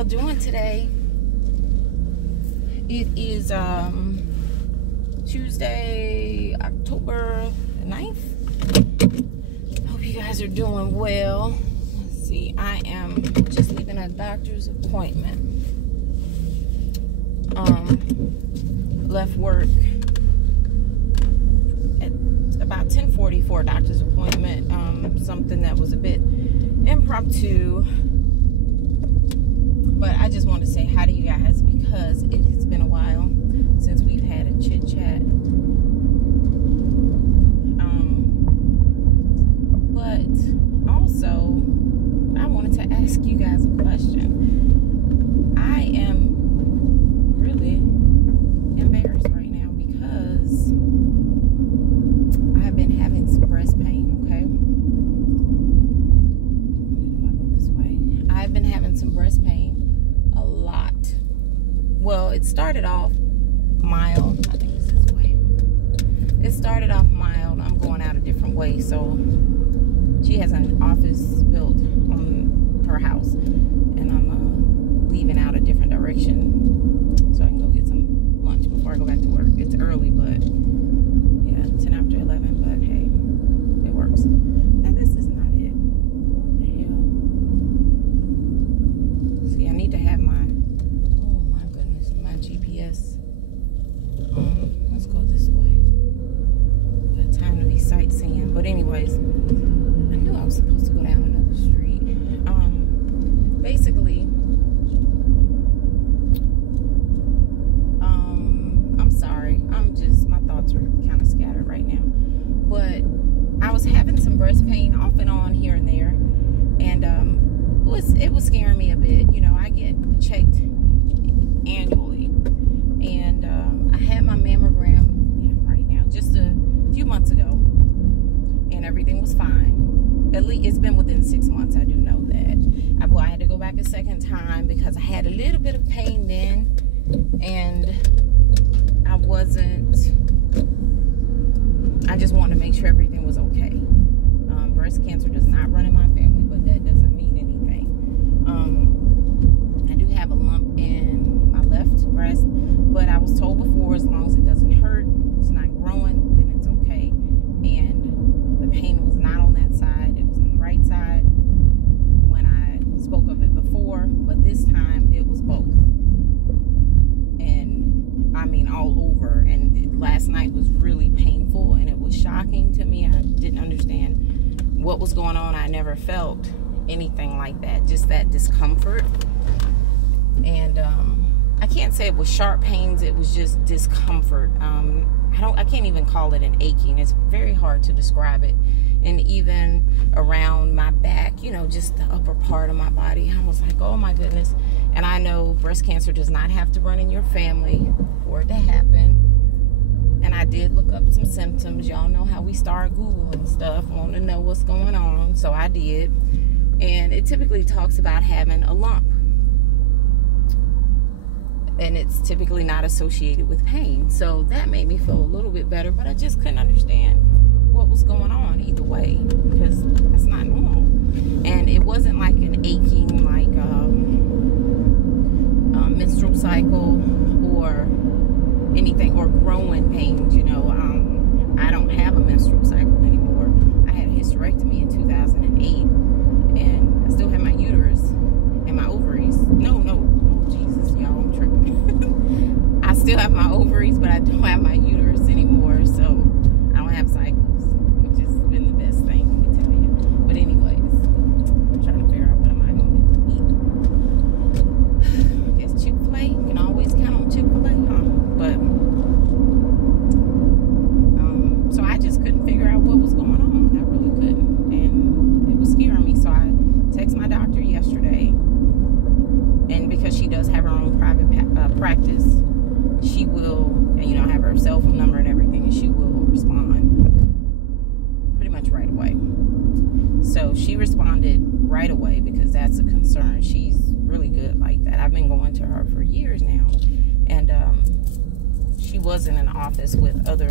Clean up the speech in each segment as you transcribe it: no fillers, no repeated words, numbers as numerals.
y'all doing today? It is Tuesday, October 9th. Hope you guys are doing well. Let's see, I am just leaving a doctor's appointment. Left work at about 10:40 for a doctor's appointment. Something that was a bit impromptu. But I just want to say hi to you guys because it has been a while since we've had a chit chat. But also, I wanted to ask you guys a question. I am really embarrassed right now because I've been having some breast pain, okay? I go this way. I've been having some breast pain. A lot. Well, it started off mild. I think it's this way. It started off mild. I'm going out a different way. So she has an office built on her house, and I'm leaving out a different direction so I can go get some lunch before I go back to work. It's early, but yeah, 10 after 11. But hey, it works. And this is not it. What the hell? See, I need to have my, oh my goodness, my GPS. Let's go this way. Got time to be sightseeing. But anyways, I knew I was supposed to go down another street. Basically, I'm sorry. My thoughts are kind of scattered right now. But I was having some breast pain off and on here and there. And it was scaring me a bit. You know, I get checked annually, and I had my mammogram right now just a few months ago, and everything was fine. At least it's been within 6 months. I do know that. I had to go back a second time because I had a little bit of pain then, and I just wanted to make sure everything was okay. Breast cancer does not run in my family, but that doesn't mean anything. I do have a lump in my left breast, but I was told before, as long as it doesn't hurt, it's not growing, then it's okay. And the pain was not on that side, it was on the right side when I spoke of it before, but this time it was both. And I mean all over. And last night was really painful, and it was shocking to me. I didn't understand what was going on. I never felt anything like that, just that discomfort. And I can't say it was sharp pains, it was just discomfort. I can't even call it an aching. It's very hard to describe it. And even around my back, you know, just the upper part of my body, I was like, oh my goodness. And I know breast cancer does not have to run in your family for it to happen. And I did look up some symptoms. Y'all know how we start Googling stuff, want to know what's going on. So I did. And it typically talks about having a lump. And it's typically not associated with pain. So that made me feel a little bit better. But I just couldn't understand what was going on either way, because that's not normal. And it wasn't like an aching, like menstrual cycle or anything, or growing pains, you know. I don't have a menstrual cycle anymore. I had a hysterectomy in 2008, and I still have my uterus and my ovaries. No, oh Jesus, y'all, I'm tripping. I still have my ovaries, but I don't have my uterus anymore, so I don't have cycles, which has been the best thing, let me tell you. But anyways, I'm trying to figure out what am I going to eat. I guess Chick-fil-A, you can always count on Chick-fil-A, huh? But so I just couldn't figure out what was going on. I really couldn't, and it was scaring me. So I texted my doctor yesterday, and because she does have her own private practice, she will, you know, have her cell phone number and everything, and she will respond pretty much right away. So she responded right away because that's a concern. She's really good like that. I've been going to her for years now, and she was in an office with other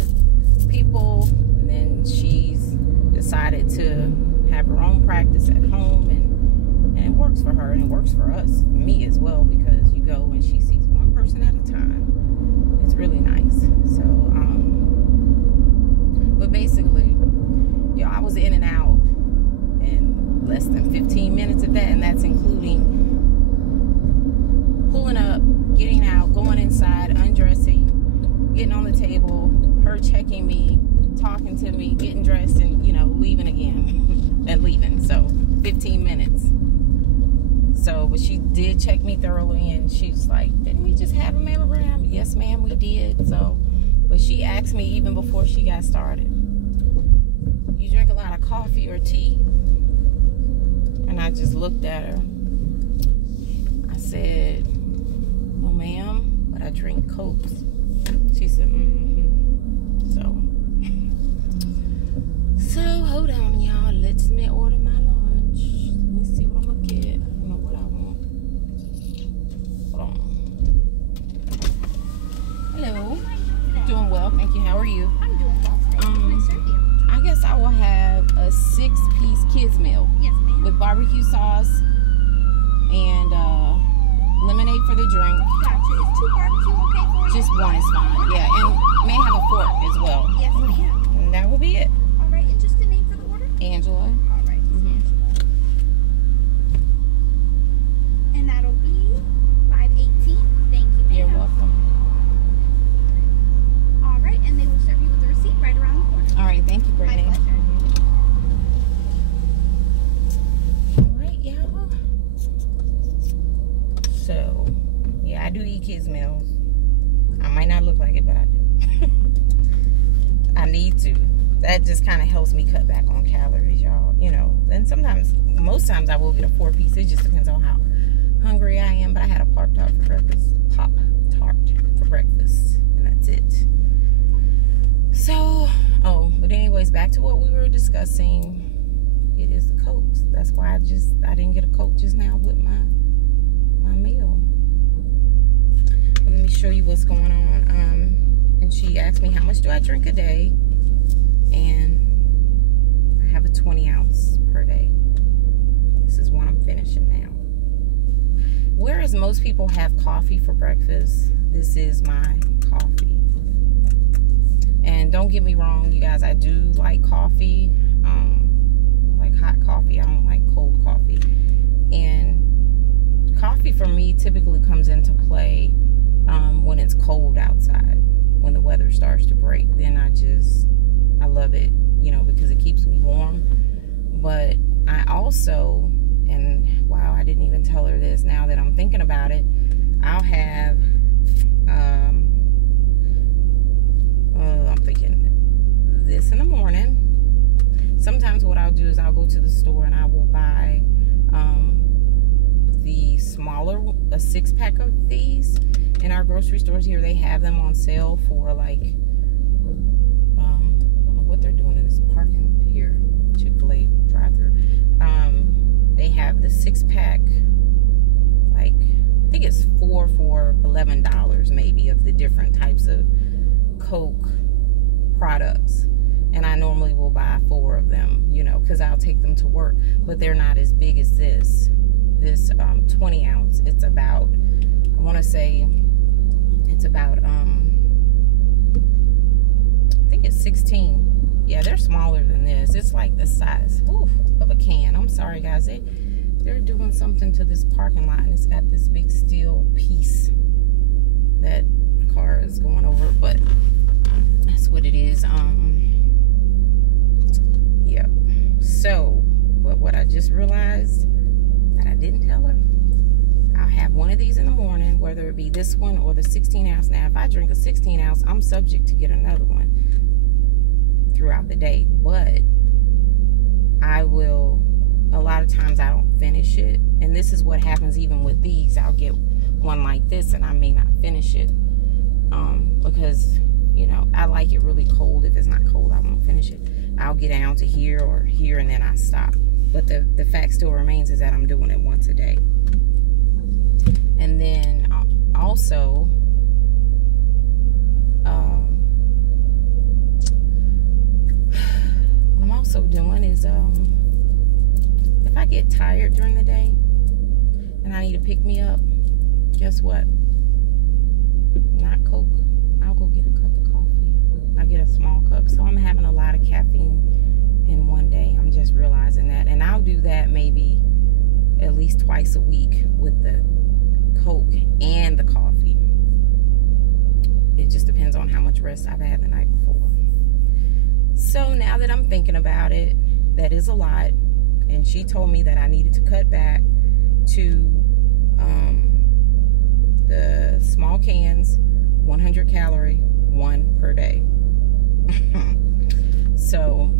people, and then she's decided to have her own practice at home, and it works for her and it works for us, me as well, because you go and she sees one person at a time. It's really nice. So, but basically, you know, I was in and out in less than 15 minutes of that, and that's including pulling up, getting out, going inside, undressing, getting on the table, her checking me, talking to me, getting dressed, and, you know, leaving again and leaving. So 15 minutes. So, but she did check me thoroughly, and she's like, didn't we just have a mammogram? Yes, ma'am, we did. So, but she asked me even before she got started, you drink a lot of coffee or tea? And I just looked at her. I said, no, ma'am, but I drink Cokes. She said, So, hold on, y'all. Let me order my lunch. Let me see what I'm gonna get. I don't know what I want. Hold on. Hello. Doing well, thank you. How are you? I'm doing well today. Can I serve you? I guess I will have a 6-piece kids meal. Yes, ma'am. With barbecue sauce and lemonade for the drink. Gotcha. Is 2 barbecue okay for you? Just one is fine. Yeah, and may I have a fork as well. Yes, ma'am. And that will be it. All right, and just a name for the order? Angela. All right, Angela. And that'll be $5.18. Thank you, ma'am. You're welcome. All right, and they will serve you with the receipt right around the corner. All right, thank you, My Brittany. pleasure. All right, y'all. So, yeah, I do eat kids' meals. I might not look like it, but I do. I need to. That just kind of helps me cut back on calories, y'all. You know, and sometimes, most times I will get a 4-piece. It just depends on how hungry I am. But I had a Pop-Tart for breakfast. Pop-Tart for breakfast. And that's it. So, but anyways, back to what we were discussing. It is the Cokes. That's why I didn't get a Coke just now with my meal. But let me show you what's going on. And she asked me, how much do I drink a day? And I have a 20 ounce per day. This is what I'm finishing now. Whereas most people have coffee for breakfast, this is my coffee. And don't get me wrong, you guys, I do like coffee. Like hot coffee. I don't like cold coffee. And coffee for me typically comes into play when it's cold outside. When the weather starts to break, then I love it, you know, because it keeps me warm. But I also, and wow, I didn't even tell her this, now that I'm thinking about it, I'll have, I'm thinking this in the morning. Sometimes what I'll do is I'll go to the store and I will buy the smaller, a 6-pack of these. In our grocery stores here, they have them on sale for like, I don't know what they're doing in this parking here, Chick-fil-A drive-thru. They have the 6-pack, like, I think it's 4 for $11 maybe, of the different types of Coke products. And I normally will buy 4 of them, you know, because I'll take them to work. But they're not as big as this 20 ounce. It's about, I want to say, it's about, I think it's 16. Yeah, they're smaller than this. It's like the size of a can. I'm sorry, guys. They're doing something to this parking lot, and it's got this big steel piece that the car is going over, but that's what it is. Yeah. So, but what I just realized that I didn't tell her, I'll have one of these in the morning, whether it be this one or the 16 ounce. Now, if I drink a 16 ounce, I'm subject to get another one throughout the day. But I will, a lot of times I don't finish it. And this is what happens even with these. I'll get one like this and I may not finish it. Because, you know, I like it really cold. If it's not cold, I won't finish it. I'll get down to here or here and then I stop. But the fact still remains is that I'm doing it once a day. And then also, what I'm also doing is, if I get tired during the day, and I need to pick me up, guess what? Not Coke. I'll go get a cup of coffee. I get a small cup. So I'm having a lot of caffeine in one day. I'm just realizing that. And I'll do that maybe at least twice a week with the Coke and the coffee. It just depends on how much rest I've had the night before. So now that I'm thinking about it, that is a lot. And she told me that I needed to cut back to the small cans, 100 calorie, one per day. So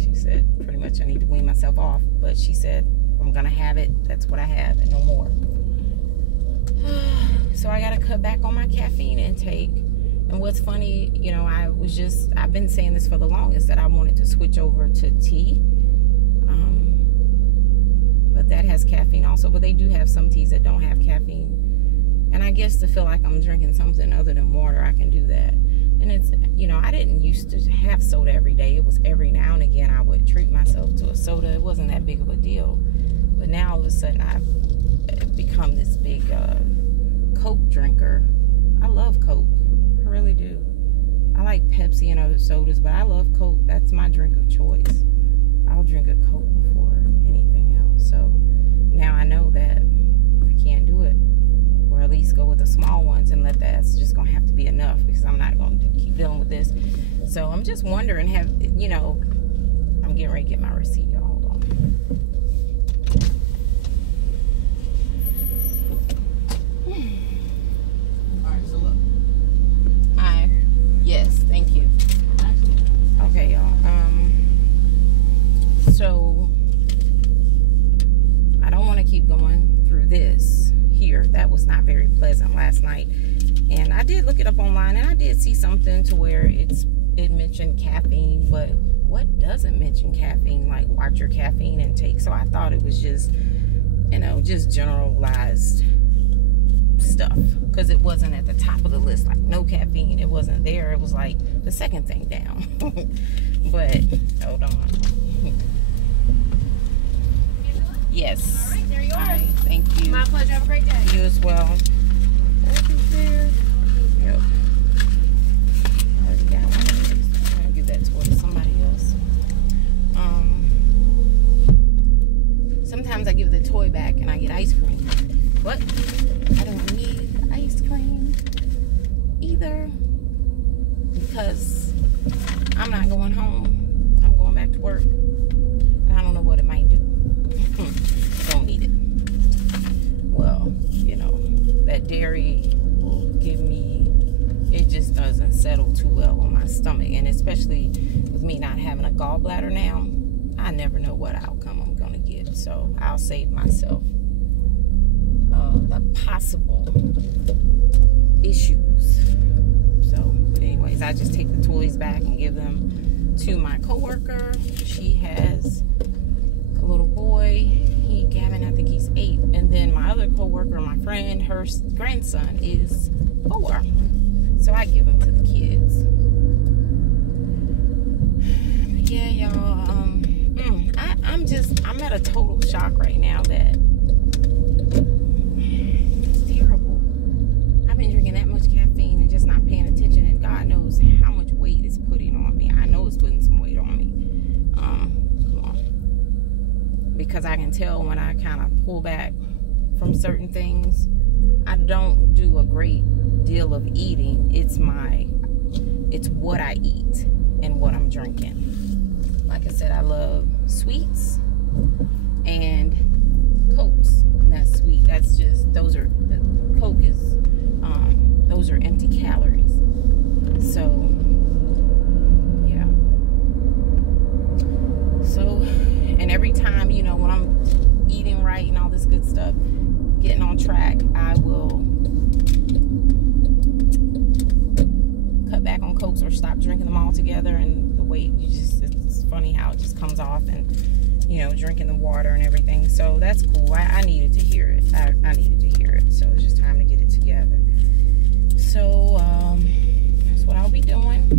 she said pretty much I need to wean myself off, but she said I'm gonna have it, that's what I have and no more. So I gotta cut back on my caffeine intake. And what's funny, you know, I've been saying this for the longest, that I wanted to switch over to tea, but that has caffeine also. But they do have some teas that don't have caffeine. And I guess to feel like I'm drinking something other than water, I can do that. And it's, you know, I didn't used to have soda every day. It was every now and again I would treat myself to a soda. It wasn't that big of a deal. But now all of a sudden I've become this big Coke drinker. I love Coke. I really do. I like Pepsi and other sodas, but I love Coke. That's my drink of choice. I'll drink a Coke before anything else. So now I know that I can't do it. Or at least go with the small ones and let that's just gonna have to be enough, because I'm not gonna keep dealing with this. So I'm just wondering, you know, I'm getting ready to get my receipt, y'all. Hold on. Alright, so look. Hi. Yes, thank you. Okay, y'all. So I don't want to keep going through this here. That was not very pleasant last night. And I did look it up online, and I did see something to where it mentioned caffeine, but what doesn't mention caffeine? Like, watch your caffeine intake. So I thought it was just, you know, just generalized stuff, because it wasn't at the top of the list, like no caffeine. It wasn't there. It was like the second thing down. But hold on. Yes. All right, there you are. All right, thank you. My pleasure. Have a great day. You as well. What is there? Yep. I already got one of these. I'm gonna give that to somebody else. Sometimes I give the toy back and I get ice cream. But I don't need ice cream either, because I'm not going home. I'm going back to work. And I don't know what it might do. Don't need it. Well, you know, that dairy will give me, it just doesn't settle too well on my stomach. And especially with me not having a gallbladder now, I never know what outcome I'm going to get. So I'll save myself the possible issues. So, but anyways, I just take the toys back and give them to my coworker. She has a little boy. Gavin, I think he's 8. And then my other coworker, my friend, her grandson is 4. So I give them to the kids. But yeah, y'all, I'm at a total shock right now that it's terrible. I've been drinking that much caffeine and just not paying attention, and God knows how much weight it's putting on me. I know it's putting some weight on me. Because I can tell when I kind of pull back from certain things, I don't do a great deal of eating. It's what I eat and what I'm drinking. Like I said, I love sweets and Cokes, and that's sweet. That's just, those are empty calories. So yeah. So, and every time, you know, when I'm eating right and all this good stuff, getting on track, I will cut back on Cokes or stop drinking them altogether. And the weight, it's funny how it just comes off, and, you know, drinking the water and everything. So that's cool. I needed to hear it. I needed to hear it. So it's just time to get it together. So, that's what I'll be doing.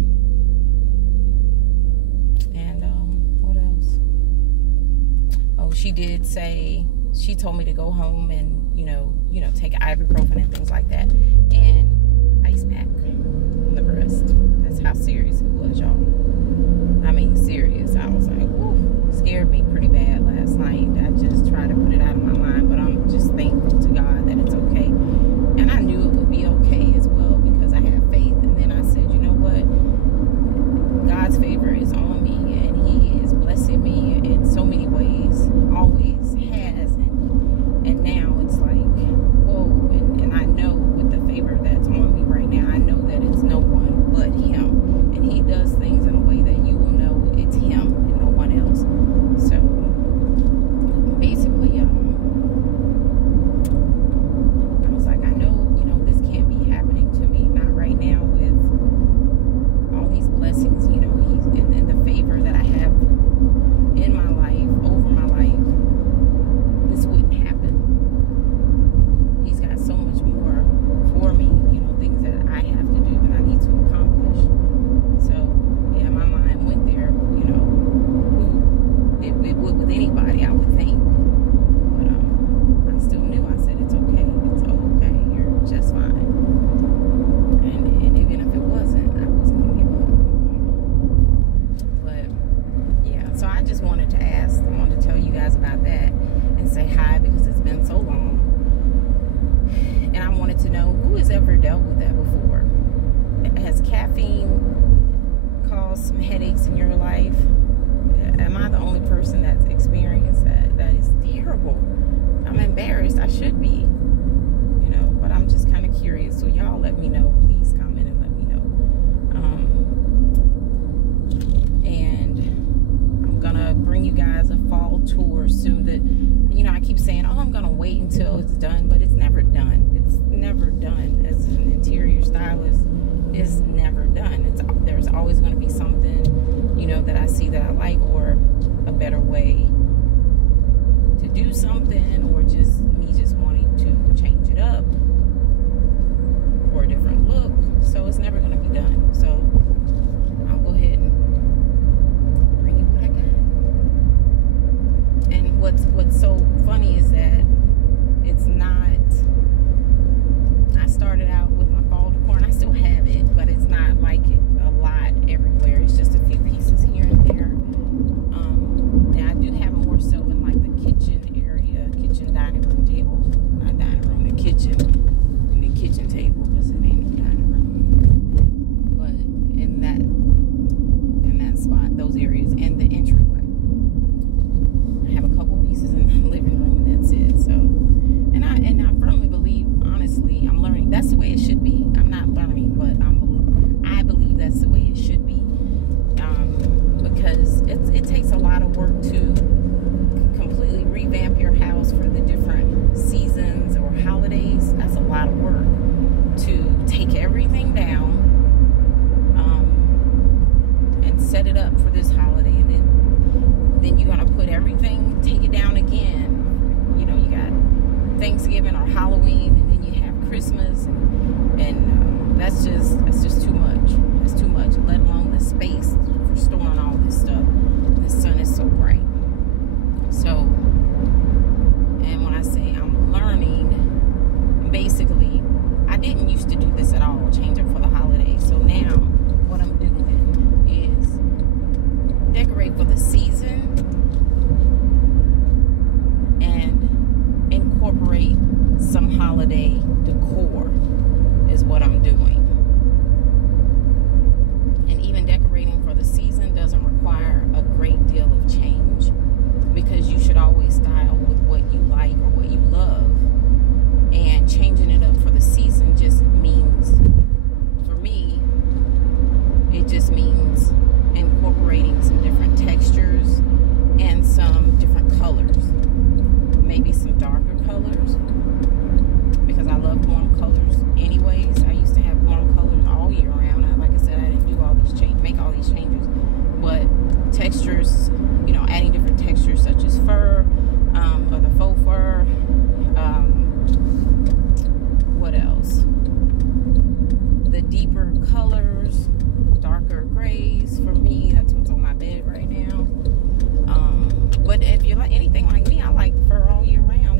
And, what else? Oh, she did say she told me to go home and take ibuprofen and things like that, and ice pack on the breast. That's how serious it was, y'all. I mean, serious. I was like, whoo, scared me pretty bad last night. I just tried to put it out of my mind, but I'm just thankful to God that it's okay. And I knew it would be okay as well because I had faith. And then I said, you know what? God's favor is on me, and He is blessing me in so many ways. Always has, and now it's like, whoa. And I know with the favor that's on me right now, I know that it's no one but Him, and He does things in a way that you will know it's Him and no one else. So basically, I was like, I know, this can't be happening to me, not right now with all these blessings, He's and the favor that I have in my life, over my life. This wouldn't happen. He's got so much more for me, things that I have to do and I need to accomplish. So yeah, my mind went there, it would with anybody, I would think. But I still knew. I said, it's okay. It's okay. You're just fine. And even if it wasn't, I wasn't gonna give up. But yeah, so I just wanted to ask. I wanted to tell you guys about that and say hi because it's been so long. And I wanted to know who has ever dealt with that before. Has caffeine caused some headaches in your life? Am I the only person that's experienced that? That is terrible. I'm embarrassed. I should be, but I'm just kind of curious. So y'all let me know. Please comment and let me know. And I'm gonna bring you guys a fall tour soon. That I keep saying, oh, I'm gonna wait until it's done, but it's never done. It's never done. As an interior stylist, it's never done. There's always going to be something, that I see that I like, or a better way to do something, or just me just wanting to change it up for a different look. So it's never going to be done. So I'll go ahead and bring you what I got. And what's so funny is that it's not. I started out with my fall decor, and I still have it, but it's not like a lot everywhere. It's just a few pieces here and there. And I do have more so in like the kitchen area, kitchen dining room table, not dining room, the kitchen, and the kitchen table, because it ain't no dining room. But in that spot, those areas, and the entryway. I have a couple pieces in the living room, and that's it. So, and I firmly believe, honestly, I'm learning. That's the way it should be. I'm not learning, but I believe that's the way it should be. Because it takes a lot of work to completely revamp your house for the different seasons or holidays. That's a lot of work to take everything down and set it up for this holiday, and then you're gonna put everything, take it down again. You got Thanksgiving or Halloween, and then you have Christmas, and that's just too much. That's too much, let alone the space for storing all this stuff. The sun is so bright. So, and when I say I'm learning, basically, I didn't used to do this at all, change up for the holidays. So now, what I'm doing is decorate for the season and incorporate some holiday decor is what I'm doing. And even decorating for the season doesn't require a great deal of change, because you should always style with what you like or what you love. And changing it up for the season just means, for me, it just means incorporating some different textures and some different colors. Maybe some darker colors, because I love warm colors anyways. I used to have warm colors all year round. Like I said, I didn't do all these make all these changes, but textures, adding different textures such as fur, or the faux fur. What else? The deeper colors, darker grays. For me, that's what's on my bed right now. But if you like anything like me, I like fur all year round.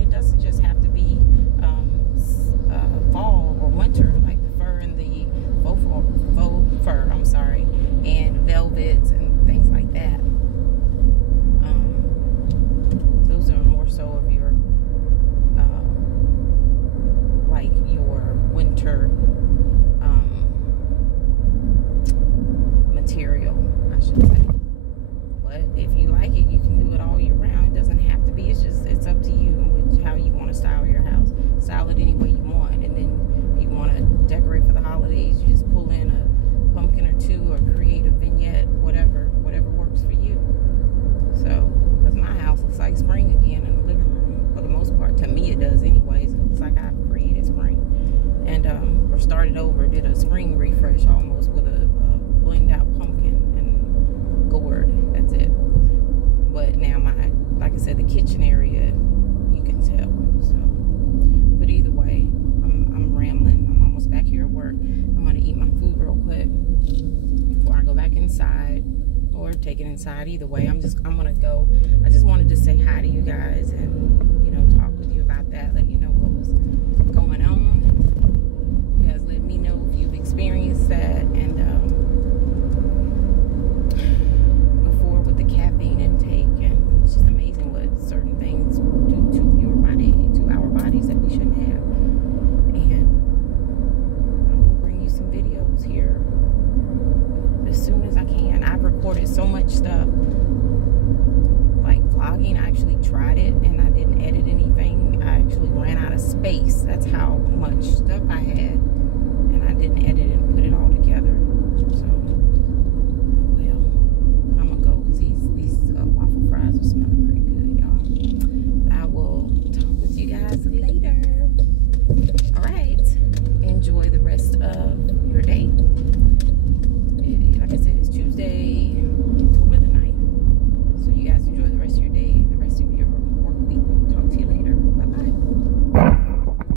To me, it does anyways. It looks like I've created spring. And or started over, did a spring refresh almost with a blinged out pumpkin and gourd. That's it. But now like I said, the kitchen area, you can tell. So, but either way, I'm rambling. I'm almost back here at work. I'm gonna eat my food real quick before I go back inside, or take it inside. Either way, I'm gonna go. I just wanted to say hi to you guys and, you know, talk with you about that, let you know what was going on. You guys let me know if you've experienced that, and before with the caffeine intake, and it's just amazing what certain things do to your body, to our bodies, that we shouldn't have. And I will bring you some videos here as soon as I can. I've recorded so much stuff, like vlogging. I actually tried it and I didn't edit anything. I actually ran out of space. That's how much stuff I had, and I didn't edit it and put it all together. So, well, but I'm gonna go because these waffle fries are smelling pretty good, y'all. I will talk with you guys later.